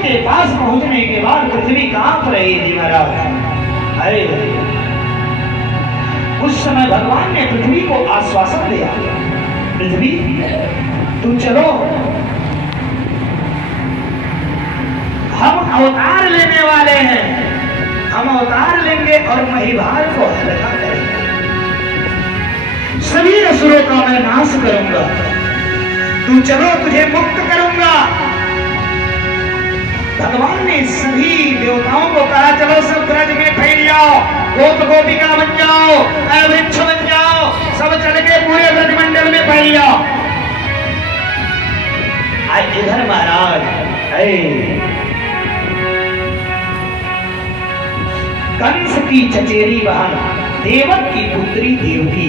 के पास पहुंचने के बाद पृथ्वी कांप रही थी महाराज। अरे उस समय भगवान ने पृथ्वी को आश्वासन दिया, पृथ्वी तुम चलो, हम अवतार लेने वाले हैं, हम अवतार लेंगे और महिभार को हल्का करेंगे, सभी असुरों का मैं नाश करूंगा, तू चलो तुझे मुक्त करूंगा। भगवान ने सभी देवताओं को कहा चलो सब ब्रज में फैल जाओ, गोप गोपिका बन जाओ, वृक्ष बन जाओ, सब चल के पूरे ब्रजमंडल में फैल जाओ। आज इधर महाराज कंस की चचेरी बहन देवक की पुत्री देवकी,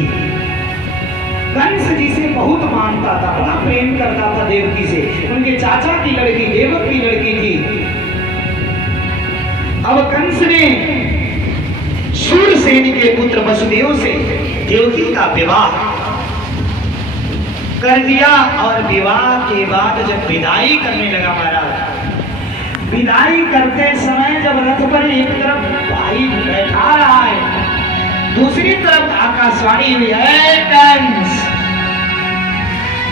कंस जी से बहुत मानता था, बड़ा प्रेम करता था देवकी से, उनके चाचा की लड़की देवक की लड़की थी। अब कंस ने शूरसेन के पुत्र वसुदेव से देवकी का विवाह कर दिया और विवाह के बाद जब विदाई करने लगा महाराज, विदाई करते समय जब रथ पर एक तरफ भाई बैठा रहा है, दूसरी तरफ आकाशवाणी हुई है, कंस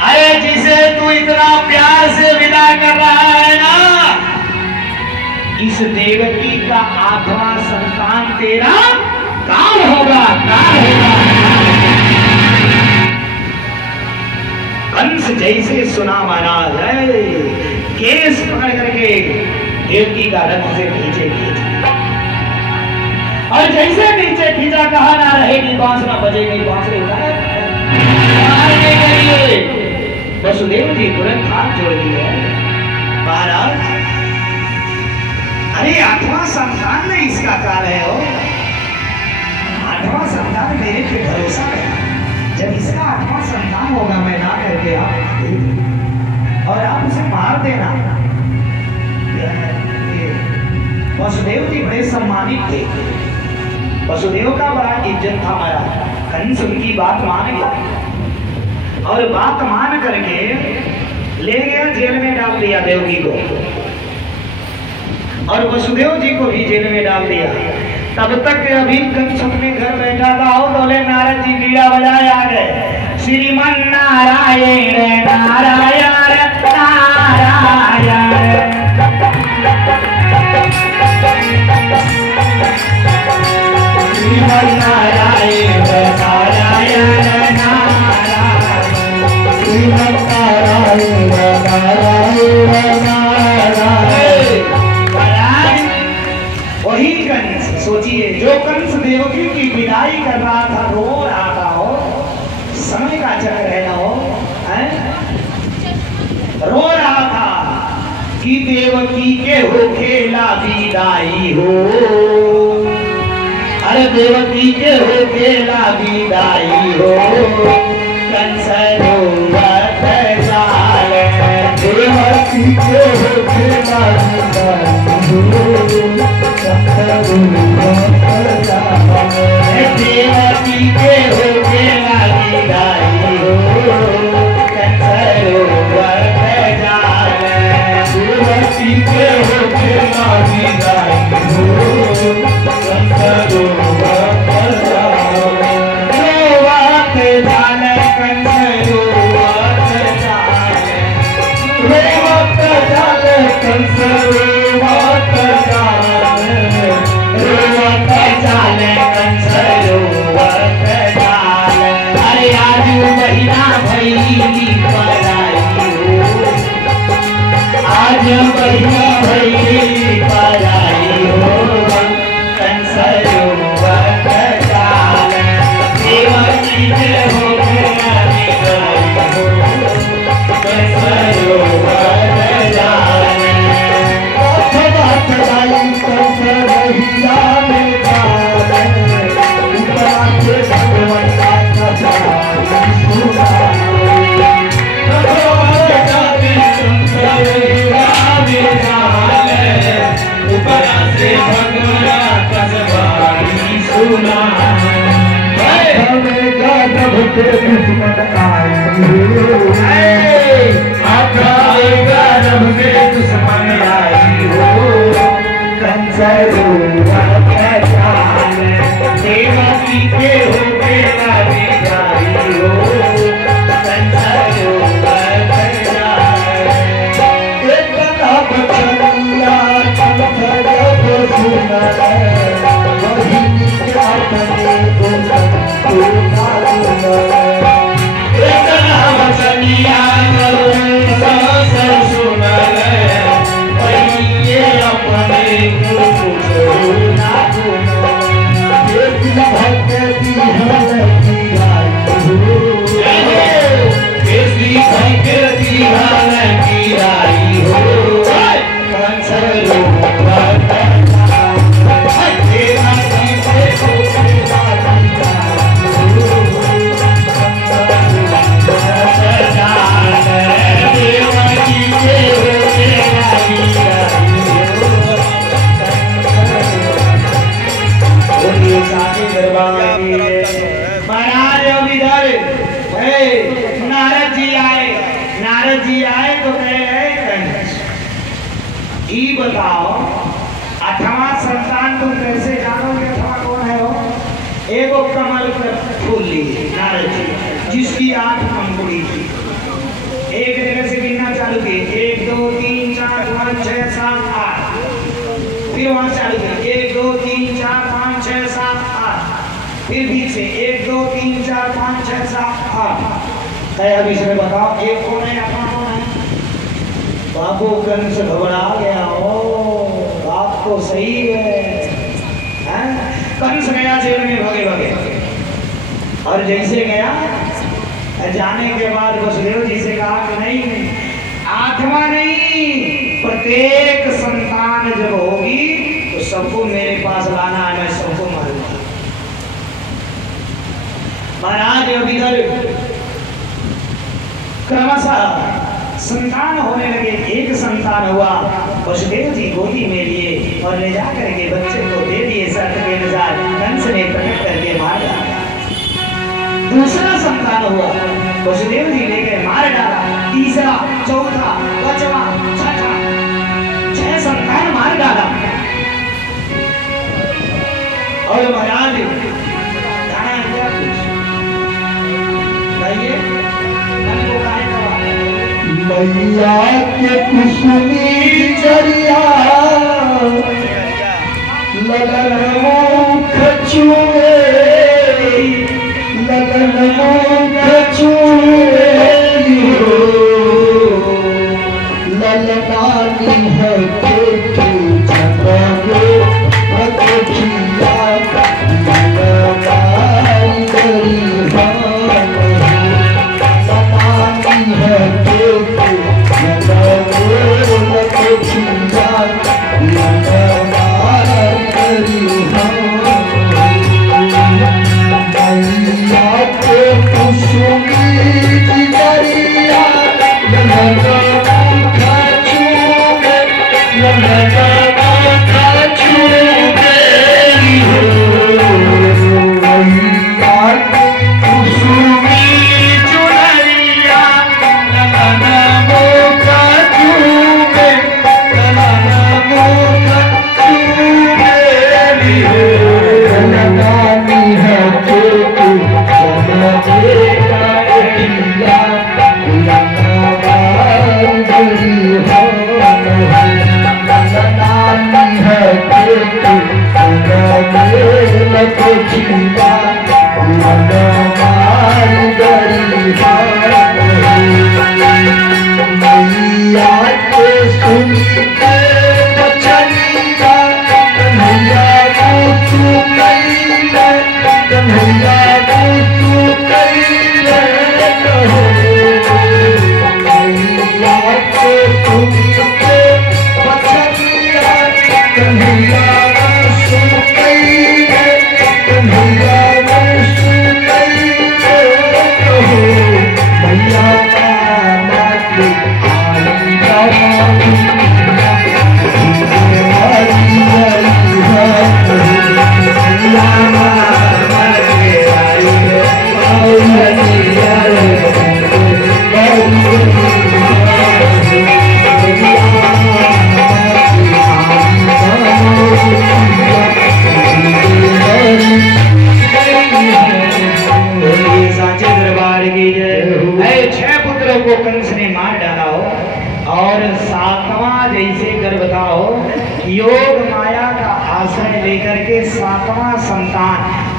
अरे जिसे तू इतना प्यार से विदा कर रहा है ना, इस देवकी का 8वां संतान तेरा काल होगा, काल होगा। कंस जैसे सुना महाराज केस पकड़ करके देवकी का रथ से नीचे खींचा, और जैसे नीचे खींचा कहा ना रहेगी बांस ना बजेगी बांसुरी मारने के लिए। वसुदेव जी तुरंत हाथ जोड़ दिए महाराज, अरे 8वां संतान नहीं इसका काल है, हो 8वां संतान मेरे पे भरोसा है, जब इसका 8वां संतान होगा मैं ना करके आप और आप उसे मार देना। वसुदेव जी बड़े सम्मानित थे, वसुदेव का बड़ा इज्जत था महाराज। कंस उनकी बात मान गया और बात मान करके ले गया, जेल में डाल दिया देवकी को, और वसुदेव जी को भी जेल में डाल दिया। तब तक अभी कंस अपने घर बैठा था, हो बोले नारद जी बीड़ा बजाए आ गए, श्रीमन नारायण नारायण नारायण, श्रीमन नारायण नारायण नारायण, श्रीमन नारायण नारायण नारायण। वही कंस, सोचिए जो कंस देवकी की विदाई कर रहा था, रो रहा था, हो समय का चक्र है ना, हो रो रहा था कि देवकी के हो खेला विदाई हो, अरे देवकी के हो खेला विदाई हो, कंस रोवत जाए, देवकी के हो खेला विदाई हो, देवकी के हो खेला विदाई हो, कंस रोवत जाए, देवकी के हो खेला विदाई हो, कंस रोवत जाए, रोवत जाए, कंस रोवत जाए, रोवत जाए, कंस रोवत जाए, रोवत जाए, कंस रोवत जाए। अरे आज महीना भैली पराई हो, आज महीना भैली पराई हो, कंस रोवत जाए, देवकी के हो खेला विदाई हो, कंस रोवत जाए। दुश्मन आई हो, दरबार की महाराज अब इधर नारद जी आए तो कहे ये बताओ अठवां संतान तुम कैसे जानोगे? अठवां कौन है वो? एगो कमल का फूल लिए नारद जी जिसकी 8 पंखुड़ी थी। एक जगह से गिनना चालू किए 1 2 3 4 5 6 7 8। फिर वहां चालू किए 1 2 3 4 5 6 7 8। फिर भी से 1 2 3 4 5 6 7 8। अब इसमें बताओ एक कौन है अठवां कौन है? बाबू कंस घबरा गया। ओ बात तो सही है। कंस गया जेल में भगे और जैसे गया जाने के बाद वसुदेव जी से कहा कि नहीं, आत्मा नहीं, प्रत्येक संतान जब होगी तो सबको मेरे पास लाना है, मैं सबको मारूंगा। महाराज अब इधर क्रमशः संतान होने लगे। एक संतान हुआ, वसुदेव जी गोदी में लिए और ले जाकर के बच्चे को दे दिए। शर्त के अनुसार कंस ने प्रकट करके मार डाला। दूसरा संतान हुआ, वसुदेव जी लेकर मार डाला। तीसरा, चौथा, पांचवा, छठा, 6 संतान मार डाला। और महाराज गाना क्या बताइए मन को गाने का मैया के कुसुमी चरिया लगन मुख छुए, लगन मुख छुए ललनानी है के जगो रखिया ललनानी करी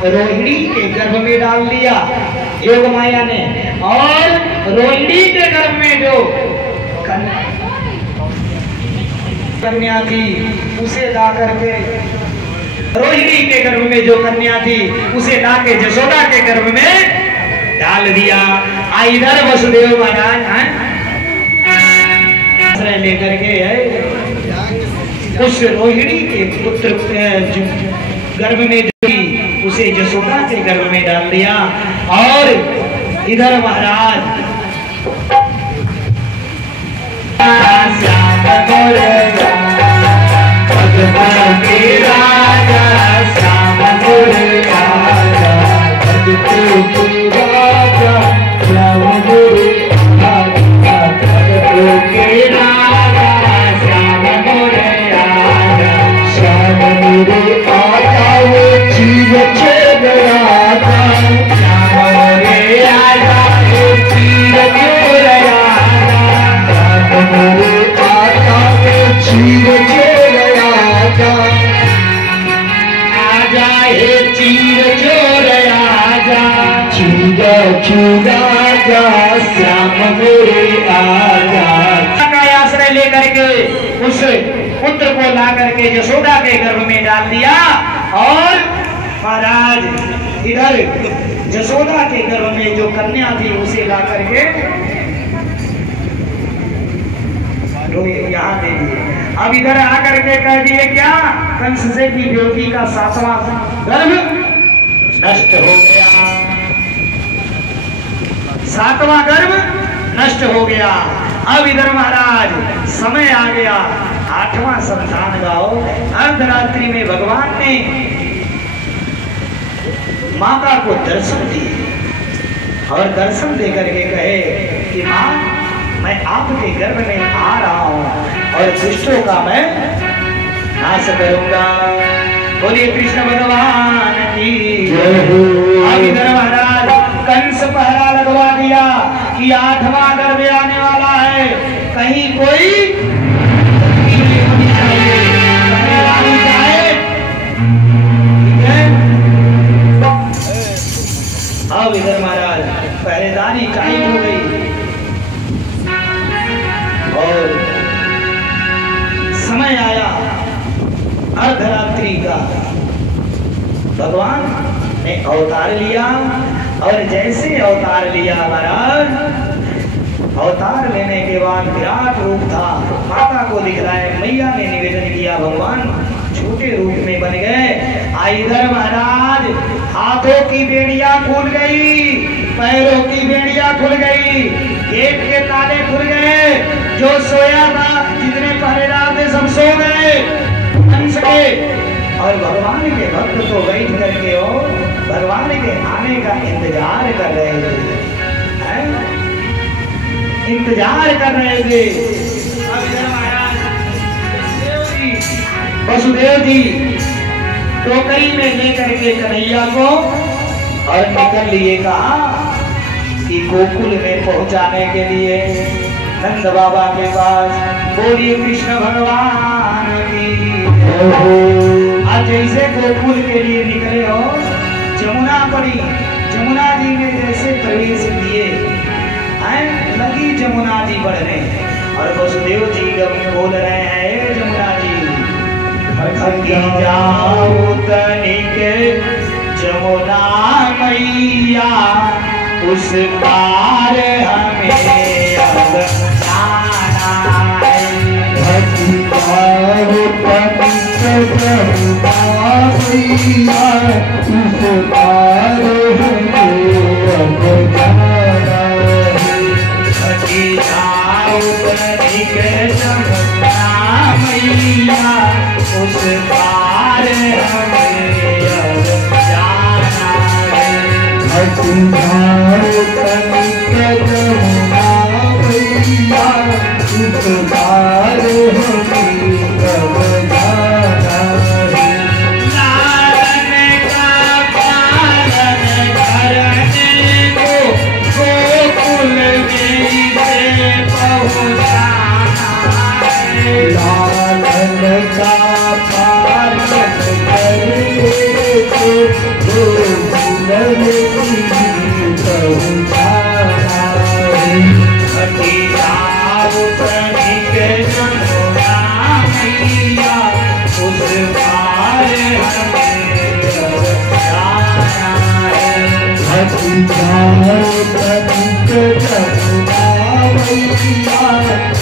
रोहिणी के गर्भ में डाल दिया योग माया ने। और रोहिणी के गर्भ में जो कन्या थी उसे ला करके, रोहिणी के गर्भ में जो कन्या थी उसे ला के जसोदा के गर्भ में डाल दिया। इधर वसुदेव महाराज लेकर के उस रोहिणी के पुत्र गर्भ में उसे जसोदा के गर्भ में डाल दिया। और इधर महाराज श्याम मुर्गा भगवान के राजा श्याम मुर्गा कछुआ जा श्याम मेरे आजा। का आश्रय लेकर के उस पुत्र को ला करके यशोदा के गर्भ में डाल दिया और महाराज इधर यशोदा के गर्भ में जो कन्या थी उसे ला करके यहाँ दे दिए। अब इधर आकर के कह दिए क्या, कंस से की बेटी का 7वां गर्भ नष्ट हो गया, 7वां गर्भ नष्ट हो गया। अब इधर महाराज समय आ गया, 8वां संतान गाओ। अर्धरात्रि में भगवान ने माता को दर्शन दिए और दर्शन देकर के कहे कि माँ मैं आपके गर्भ में आ रहा हूं और दुष्टों का मैं नाश करूंगा। बोलिए कृष्ण भगवान की। अब इधर महाराज कंस पहरा लगवा दिया कि 8वां गर्भ आने वाला है, कहीं कोई अब इधर महाराज पहरेदारी टाइट हो गई और समय आया अर्धरात्रि का। भगवान ने अवतार लिया और जैसे अवतार लिया महाराज, अवतार लेने के बाद विराट रूप था, माता को दिखलाए, मैया ने निवेदन किया, भगवान छोटे रूप में बन गए। इधर महाराज हाथों की बेड़ियां खुल गई, पैरों की बेड़ियां खुल गई, गेट के ताले खुल गए, जो सोया था जितने पहरेदार थे सब सो गए कंस के। और भगवान के भक्त तो बैठ करके हो भगवान के आने का इंतजार कर रहे थे, इंतजार कर रहे थे। अब इधर महाराज वसुदेव जी टोकरी में लेकर के कन्हैया को और निकल लिए, कहा कि गोकुल में पहुंचाने के लिए नंद बाबा के पास। बोलिए कृष्ण भगवान की। आज जैसे गोकुल के लिए निकले हो, जमुना पड़ी, जमुना जी ने जैसे प्रवेश किए, लगी जमुना जी बढ़ने और वसुदेव जी जब बोल रहे हैं जमुना जी जाओ तनिक जमुना मैया उस पार हमें अब जाना है। जाओ तनिक जमुना मैया उस पार हमें अब जाना है। जाओ तनिक जमुना मैया उस पार हमें अब जाना है। जाओ तनिक जमुना मैया उस पार हमें अब जाना है। लालन का पालन करने को गोकुल में से पहुँचाना है। लालन का पालन करने को गोकुल में पहुँचाना है। जाओ तनिक जमुना मैया उस पार हमें अब जाना है। जाओ तनिक जमुना मैया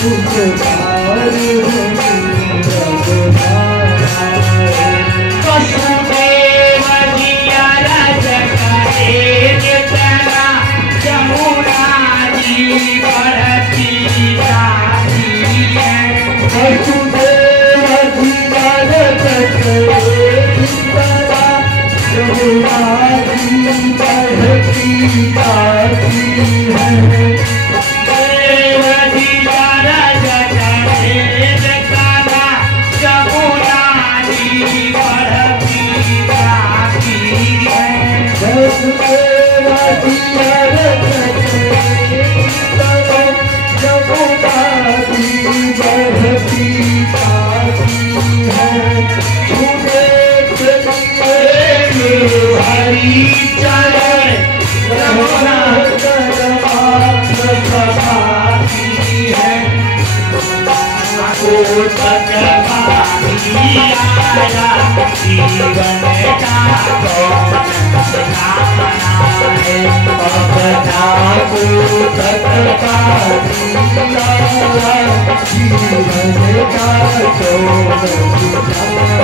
उस पार हमें अब जाना है। वसुदेव जिया रज करे जितना जमुना जी बढ़ती जाती है। वसुदेव जिया रज करे जितना जमुना जी बढ़ती जाती है। देव जिया रज करे जितना जमुना जी बढ़ती जाती है। वसुदेव जिया रज करे जितना जमुना जी बढ़ती जाती है। छूने के लिए हरि चरण रघुनाथ को तक पानी आया, जीवन का कौन ठिकाना है। अपना को तक पानी आया, जीवन का कौन ठिकाना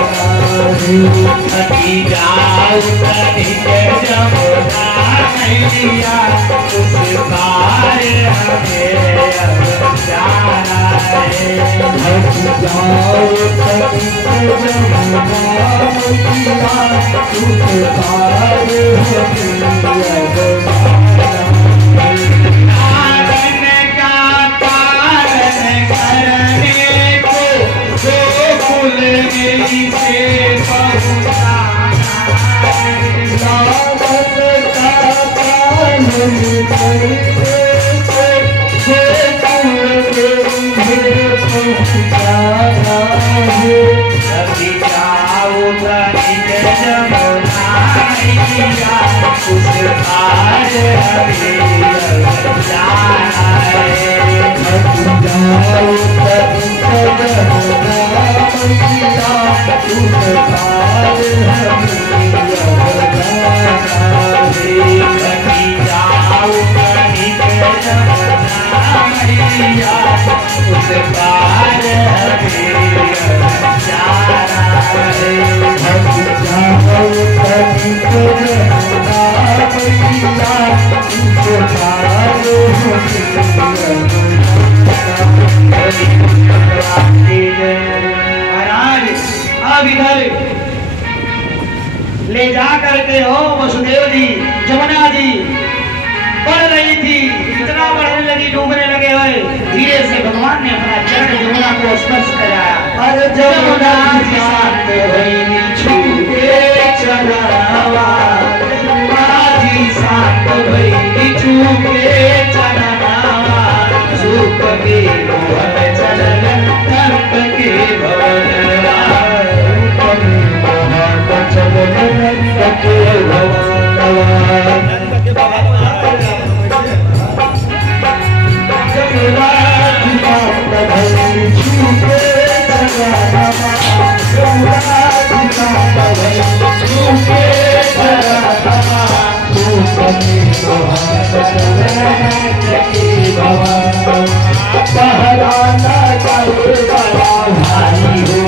है। कटी जाओ तनिक जमुना मैया, उस पार हमें अब जाना है। कटी जाओ तनिक जमुना मैया, उस पार हमें अब जाना है। साधन का पालन करने को गोकुल में से पहुँचाना है। साधन का पालन करने को गोकुल में पहुँचाना है। कभी जाओ तनिक जमुना मैया, उस पार हमें अब जाना है। कटी जाओ तनिक जमुना मैया, उस पार हमें अब जाना है। कटी जाओ तनिक जमुना मैया, उस पार हमें अब जाना है। कटी जाओ तनिक जमुना मैया, उस पार महाराज अब इधर ले जा करके हो वसुदेव जी, जमुना जी बढ़ रही थी, इतना बढ़ने लगी, डूबने लगे हुए। धीरे से भगवान ने अपना चरण जमुना को स्पर्श कराया। अरे जमुना जी शांत भई छूटे चढ़ावा, जमुना जी शांत भई छूटे चढ़ावा, सुख के भवन चलन तर्क के भवन पहराना चाहिए बड़ा भाई हो,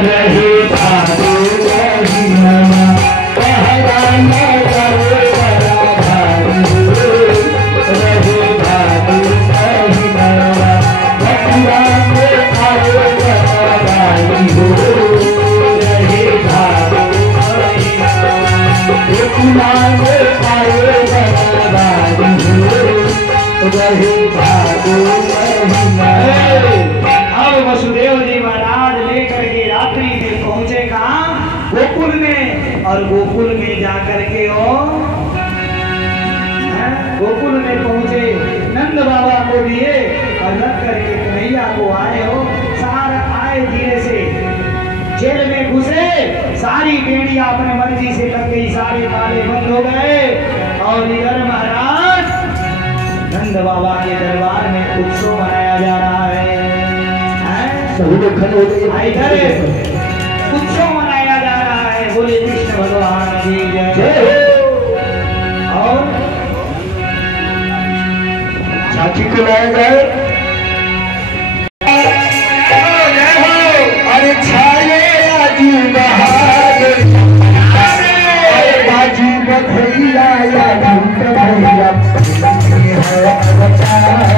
रहे भादो महीना, पहराना चाहिए बड़ा भाई हो, रहे भादो महीना, मथुरा में आए बड़ा भाई हो, रहे भादो महीना, मथुरा में आए बड़ा भाई हो, रहे भादो महीना। अब वसुदेव जी महाराज लेकर के रात्रि में पहुंचे कहाँ? गोकुल में। और गोकुल में जाकर के गोकुल में पहुंचे, नंद बाबा को दिए और रख करके कन्हैया को आए हो। सारा आए धीरे से, जेल में घुसे, सारी बेड़ियां अपने मर्जी से लग गई, सारे ताले बंद हो गए। और इधर महाराज नंद बाबा के दरबार में उत्सव मनाया जा रहा है। इधर उत्सव मनाया जा रहा है। बोले कृष्ण भगवान की जय। और चाची को लाया जाए। अरे छाये आजू बहार, अरे बाजू बधैया आजू बधैया, है अवतार।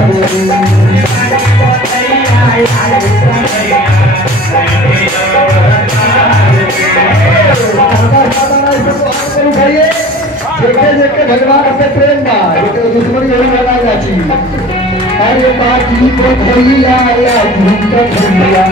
देखे भगवान अपने प्रेम बा, दुश्मनी यही लगा जाती। अरे बाजी को भैया या झूठ भैया,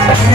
Thank you.